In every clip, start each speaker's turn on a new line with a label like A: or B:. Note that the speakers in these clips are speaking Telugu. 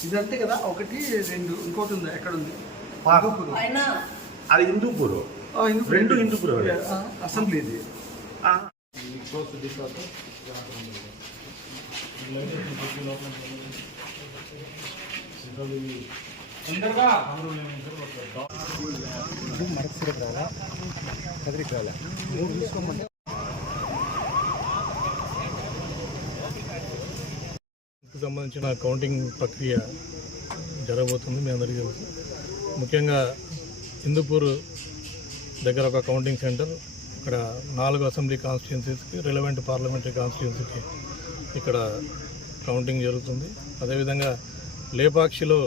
A: ఇది అంతే కదా ఒకటి రెండు ఇంకోటి ఉంది ఎక్కడ ఉంది
B: పాకపురం.
C: అయినా
B: అది హిందూపూర్.
A: ఆ, హిందూపురం.
D: సంబంధించిన కౌంటింగ్ ప్రక్రియ జరగబోతుంది మీ అందరికీ తెలుసు. ముఖ్యంగా హిందూపూర్ దగ్గర ఒక కౌంటింగ్ సెంటర్ ఇక్కడ నాలుగు అసెంబ్లీ కాన్స్టిట్యున్సీస్కి రిలవెంట్ పార్లమెంటరీ కాన్స్టిట్యున్సీకి ఇక్కడ కౌంటింగ్ జరుగుతుంది. అదేవిధంగా లేపాక్షిలో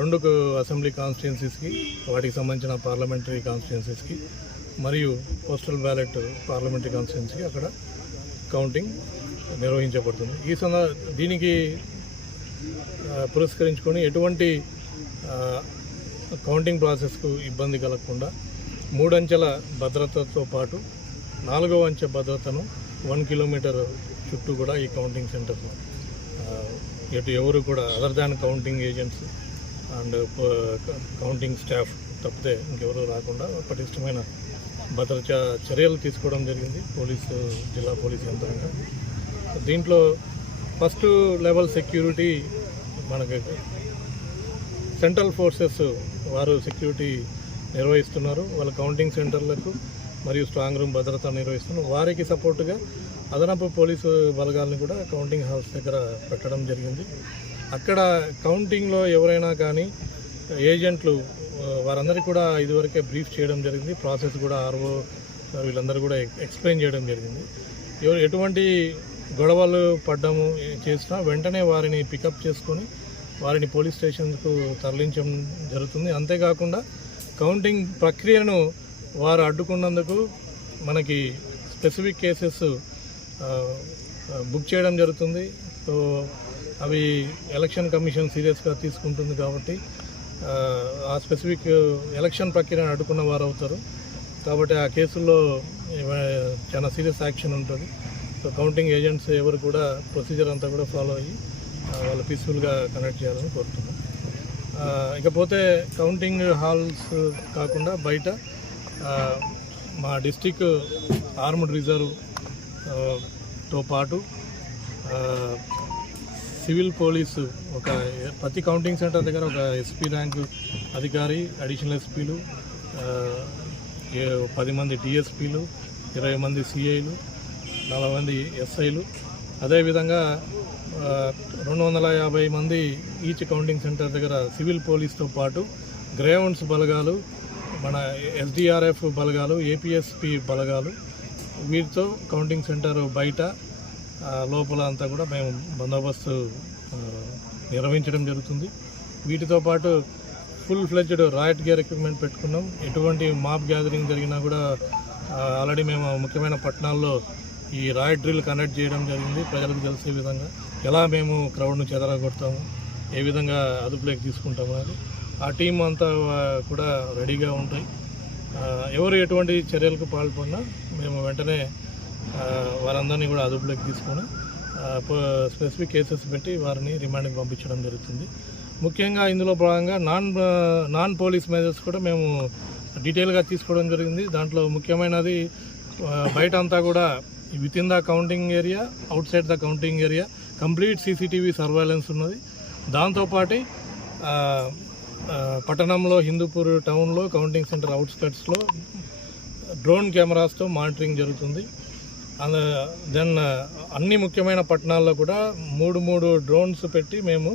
D: రెండు అసెంబ్లీ కాన్స్టిట్యున్సీస్కి వాటికి సంబంధించిన పార్లమెంటరీ కాన్స్టిట్యున్సీస్కి మరియు పోస్టల్ బ్యాలెట్ పార్లమెంటరీ కాన్స్టిట్యున్సీకి అక్కడ కౌంటింగ్ నిర్వహించబడుతుంది. ఈ సంద దీనికి పురస్కరించుకొని ఎటువంటి కౌంటింగ్ ప్రాసెస్కు ఇబ్బంది కలగకుండా మూడంచెల భద్రతతో పాటు నాలుగవ అంచె భద్రతను వన్ కిలోమీటర్ చుట్టూ కూడా ఈ కౌంటింగ్ సెంటర్లో ఎటు ఎవరు కూడా other than counting agents and counting staff తప్పితే ఇంకెవరూ రాకుండా పటిష్టమైన భద్రత చర్యలు తీసుకోవడం జరిగింది పోలీసు జిల్లా పోలీసు యంత్రంగా. దీంట్లో ఫస్ట్ లెవెల్ సెక్యూరిటీ మనకి సెంట్రల్ ఫోర్సెస్ వారు సెక్యూరిటీ నిర్వహిస్తున్నారు. వాళ్ళ కౌంటింగ్ సెంటర్లకు మరియు స్ట్రాంగ్ రూమ్ భద్రత నిర్వహిస్తున్నారు. వారికి సపోర్టుగా అదనపు పోలీసు బలగాలను కూడా కౌంటింగ్ హాల్స్ దగ్గర పెట్టడం జరిగింది. అక్కడ కౌంటింగ్లో ఎవరైనా కానీ ఏజెంట్లు వారందరికీ కూడా ఇదివరకే బ్రీఫ్ చేయడం జరిగింది. ప్రాసెస్ కూడా ఆర్ఓ వీళ్ళందరూ కూడా ఎక్స్ప్లెయిన్ చేయడం జరిగింది. ఎవరు ఎటువంటి గొడవలు పడ్డము చేసినా వెంటనే వారిని పికప్ చేసుకొని వారిని పోలీస్ స్టేషన్కు తరలించడం జరుగుతుంది. అంతేకాకుండా కౌంటింగ్ ప్రక్రియను వారు అడ్డుకున్నందుకు మనకి స్పెసిఫిక్ కేసెస్ బుక్ చేయడం జరుగుతుంది. సో అవి ఎలక్షన్ కమిషన్ సీరియస్గా తీసుకుంటుంది కాబట్టి ఆ, స్పెసిఫిక్ ఎలక్షన్ ప్రక్రియను అడ్డుకున్న వారు అవుతారు. కాబట్టి ఆ కేసుల్లో చాలా సీరియస్ యాక్షన్ ఉంటుంది. సో కౌంటింగ్ ఏజెంట్స్ ఎవరు కూడా ప్రొసీజర్ అంతా కూడా ఫాలో అయ్యి వాళ్ళు పీస్ఫుల్గా కనెక్ట్ చేయాలని కోరుతున్నాం. ఇకపోతే కౌంటింగ్ హాల్స్ కాకుండా బయట మా డిస్టిక్ ఆర్మ్డ్ రిజర్వ్తో పాటు సివిల్ పోలీసు ఒక ప్రతి కౌంటింగ్ సెంటర్ దగ్గర ఒక ఎస్పీ ర్యాంకు అధికారి అడిషనల్ ఎస్పీలు పది మంది డిఎస్పీలు ఇరవై మంది సిఐలు నలభై మంది ఎస్ఐలు. అదేవిధంగా రెండు వందల యాభై మంది ఈచ్ కౌంటింగ్ సెంటర్ దగ్గర సివిల్ పోలీస్తో పాటు గ్రేవౌండ్స్ బలగాలు మన ఎస్డిఆర్ఎఫ్ బలగాలు ఏపీఎస్పి బలగాలు వీటితో కౌంటింగ్ సెంటర్ బయట లోపల అంతా కూడా మేము బందోబస్తు నిర్వహించడం జరుగుతుంది. వీటితో పాటు full fledged riot gear equipment పెట్టుకున్నాం. ఎటువంటి మాప్ గ్యాదరింగ్ జరిగినా కూడా ఆల్రెడీ మేము ముఖ్యమైన పట్టణాల్లో ఈ రాయట్ డ్రిల్ కండక్ట్ చేయడం జరిగింది. ప్రజలకు తెలిసే విధంగా ఎలా మేము క్రౌడ్ను చెదరగొడతాము ఏ విధంగా అదుపులోకి తీసుకుంటాము అనేది. ఆ టీం అంతా కూడా రెడీగా ఉంటాయి. ఎవరు ఎటువంటి చర్యలకు పాల్పడినా మేము వెంటనే వారందరినీ కూడా అదుపులోకి తీసుకొని స్పెసిఫిక్ కేసెస్ పెట్టి వారిని రిమాండ్కి పంపించడం జరుగుతుంది. ముఖ్యంగా ఇందులో భాగంగా నాన్ నాన్ పోలీస్ మెజర్స్ కూడా మేము డీటెయిల్గా తీసుకోవడం జరిగింది. దాంట్లో ముఖ్యమైనది బయట అంతా కూడా with in the counting area outside the counting area complete CCTV surveillance ఉన్నది. దాంతోపాటు పట్టణంలో హిందూపూర్ టౌన్లో కౌంటింగ్ సెంటర్ అవుట్స్కట్స్లో డ్రోన్ కెమెరాస్తో మానిటరింగ్ జరుగుతుంది. దెన్ అన్ని ముఖ్యమైన పట్టణాల్లో కూడా మూడు మూడు డ్రోన్స్ పెట్టి మేము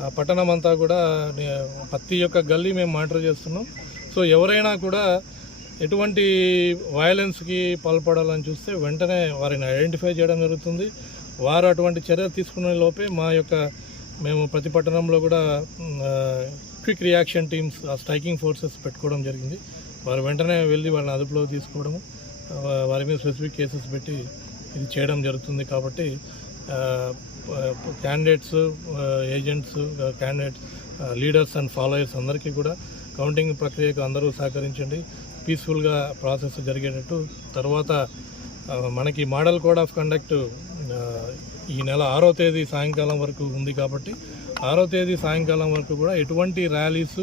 D: ఆ, పట్టణం అంతా కూడా పత్తి ప్రతి ఒక్క గల్లీ మేము మానిటర్ చేస్తున్నాం. సో ఎవరైనా కూడా ఎటువంటి వయలెన్స్కి పాల్పడాలని చూస్తే వెంటనే వారిని ఐడెంటిఫై చేయడం జరుగుతుంది. వారు అటువంటి చర్య తీసుకునే లోపే మా యొక్క మేము ప్రతి పట్టణంలో కూడా క్విక్ రియాక్షన్ టీమ్స్ ఆ స్ట్రైకింగ్ ఫోర్సెస్ పెట్టుకోవడం జరిగింది. వారు వెంటనే వెళ్ళి వాళ్ళని అదుపులో తీసుకోవడము. వారి మీద స్పెసిఫిక్ కేసెస్ పెట్టి ఇది చేయడం జరుగుతుంది కాబట్టి candidates agents candidates leaders and followers అందరికీ కూడా కౌంటింగ్ ప్రక్రియకు అందరూ సహకరించండి. పీస్ఫుల్గా ప్రాసెస్ జరిగేటట్టు తర్వాత మనకి మోడల్ కోడ్ ఆఫ్ కండక్ట్ ఈ నెల ఆరో తేదీ సాయంకాలం వరకు ఉంది కాబట్టి ఆరో తేదీ సాయంకాలం వరకు కూడా ఎటువంటి ర్యాలీస్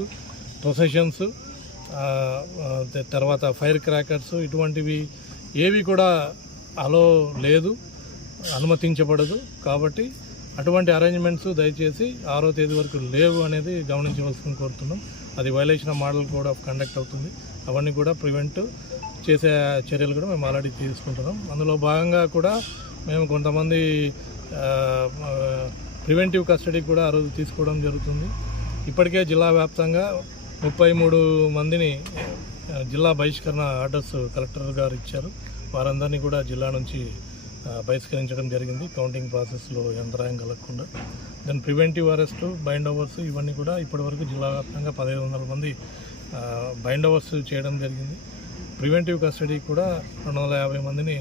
D: ప్రొసెషన్స్ తర్వాత ఫైర్ క్రాకర్స్ ఇటువంటివి ఏవి కూడా అలో లేదు అనుమతించబడదు. కాబట్టి అటువంటి అరేంజ్మెంట్స్ దయచేసి ఆరో తేదీ వరకు లేవు అనేది గమనించవలసింది కోరుతున్నాం. అది violation of model code of conduct అవుతుంది. అవన్నీ కూడా ప్రివెంట్ చేసే చర్యలు కూడా మేము ఆల్రెడీ తీసుకుంటున్నాం. అందులో భాగంగా కూడా మేము కొంతమంది ప్రివెంటివ్ కస్టడీ కూడా ఆ రోజు తీసుకోవడం జరుగుతుంది. ఇప్పటికే జిల్లా వ్యాప్తంగా ముప్పై మూడు మందిని జిల్లా బహిష్కరణ ఆర్డర్స్ కలెక్టర్ గారు ఇచ్చారు. వారందరినీ కూడా జిల్లా నుంచి బహిష్కరించడం జరిగింది. కౌంటింగ్ ప్రాసెస్లో యంత్రాయం కలగకుండా. Then preventive arrest bind overs ఇవన్నీ కూడా ఇప్పటివరకు జిల్లా వ్యాప్తంగా పదిహేను వందల మంది బైండ్ ఓవర్స్ చేయడం జరిగింది. ప్రివెంటివ్ కస్టడీ కూడా రెండు వందల యాభై మందిని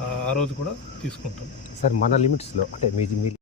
D: ఆ, రోజు కూడా తీసుకుంటాం.
C: సార్ మన లిమిట్స్లో అంటే మీ